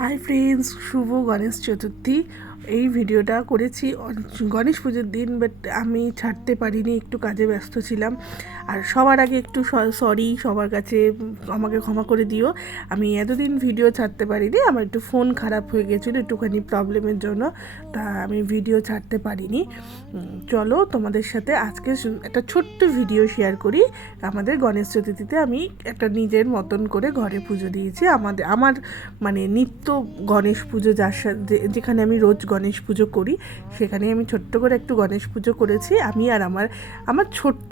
Hi friends, শুভ গণেশ চতুর্থী। এই ভিডিওটা করেছি গণেশ পুজোর দিন, বাট আমি ছাড়তে পারিনি, একটু কাজে ব্যস্ত ছিলাম। আর সবার আগে একটু সরি, সবার কাছে আমাকে ক্ষমা করে দিও। আমি এতদিন ভিডিও ছাড়তে পারিনি, আমার একটু ফোন খারাপ হয়ে গেছিলো একটুখানি প্রবলেমের জন্য, তা আমি ভিডিও ছাড়তে পারিনি। চলো তোমাদের সাথে আজকে একটা ছোট্ট ভিডিও শেয়ার করি। আমাদের গণেশ চতুর্থীতে আমি একটা নিজের মতন করে ঘরে পুজো দিয়েছি। আমার মানে নিত্য গণেশ পুজো যার সাথে, যেখানে আমি রোজ গণেশ পুজো করি, সেখানে আমি ছোট্ট করে একটু গণেশ পুজো করেছি। আমি আর আমার ছোট্ট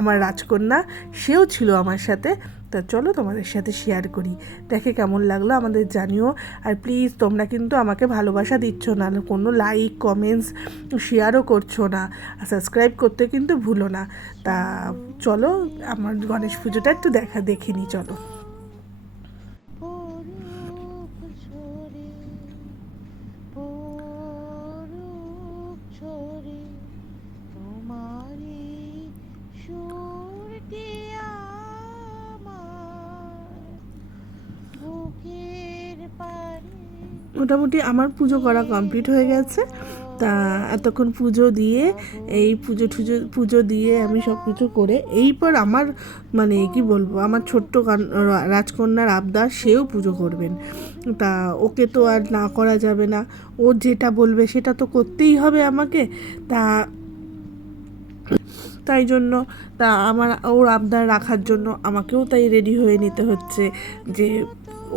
আমার রাজকন্যা, সেও ছিল আমার সাথে। তা চলো তোমাদের সাথে শেয়ার করি, দেখে কেমন লাগলো আমাদের জানিও। আর প্লিজ তোমরা কিন্তু আমাকে ভালোবাসা দিচ্ছ না, কোনো লাইক কমেন্টস শেয়ারও করছো না, সাবস্ক্রাইব করতে কিন্তু ভুলো না। তা চলো আমার গণেশ পুজোটা একটু দেখে নিই, চলো। মোটামুটি আমার পুজো করা কমপ্লিট হয়ে গেছে। তা এতক্ষণ পুজো দিয়ে, এই পুজো দিয়ে আমি সব কিছু করে, এইপর আমার মানে কি বলবো, আমার ছোট্ট রাজকন্যার আবদার, সেও পুজো করবেন। তা ওকে তো আর না করা যাবে না, ও যেটা বলবে সেটা তো করতেই হবে আমাকে। তা তাই জন্য ওর আবদার রাখার জন্য আমাকেও তাই রেডি হয়ে নিতে হচ্ছে যে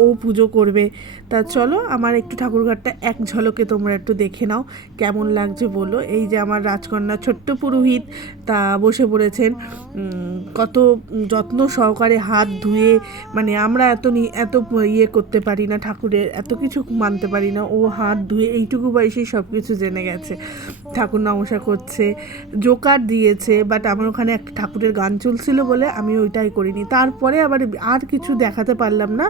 ও পুজো করবে। তা চলো আমার একটু ঠাকুরঘরটা এক ঝলকে তোমরা একটু দেখে নাও, কেমন লাগছে বলো। এই যে আমার রাজকন্যা ছোট্ট পুরোহিত, তা বসে পড়েছেন, কত যত্ন সহকারে হাত ধুয়ে, মানে আমরা এত ইয়ে করতে পারি না, ঠাকুরের এত কিছু মানতে পারি না, ও হাত ধুয়ে এইটুকু বয়সেই সব কিছু জেনে গেছে। ঠাকুর নমস্কার করছে, জোকার দিয়েছে, বাট আমার ওখানে একটা ঠাকুরের গান চলছিল বলে আমি ওইটাই করিনি। তারপরে আবার আর কিছু দেখাতে পারলাম না,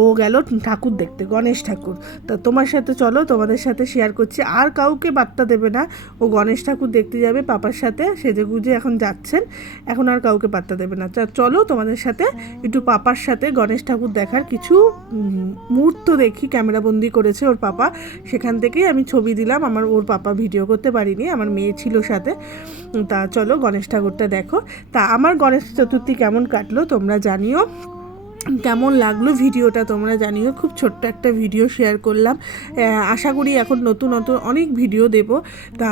ও গেল ঠাকুর দেখতে, গণেশ ঠাকুর। তা তোমার সাথে চলো, তোমাদের সাথে শেয়ার করছি, আর কাউকে বার্তা দেবে না, ও গণেশ ঠাকুর দেখতে যাবে পাপার সাথে, সেজেগুজে এখন যাচ্ছেন, এখন আর কাউকে বার্তা দেবে না। তা চলো তোমাদের সাথে একটু পাপার সাথে গণেশ ঠাকুর দেখার কিছু মুহূর্ত দেখি, ক্যামেরাবন্দি করেছে ওর পাপা, সেখান থেকেই আমি ছবি দিলাম। ওর পাপা ভিডিও করতে পারিনি, আমার মেয়ে ছিল সাথে। তা চলো গণেশ ঠাকুরটা দেখো। তা আমার গণেশ চতুর্থী কেমন কাটলো তোমরা জানিও, কেমন লাগলো ভিডিওটা তোমরা জানিও। খুব ছোট্ট একটা ভিডিও শেয়ার করলাম, আশা করি এখন নতুন অনেক ভিডিও দেব। তা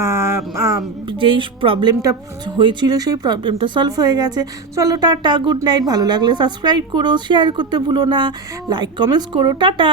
যেই প্রবলেমটা হয়েছিল সেই প্রবলেমটা সলভ হয়ে গেছে। চলো টাটা, গুড নাইট। ভালো লাগলে সাবস্ক্রাইব করো, শেয়ার করতে ভুলো না, লাইক কমেন্টস করো, টাটা।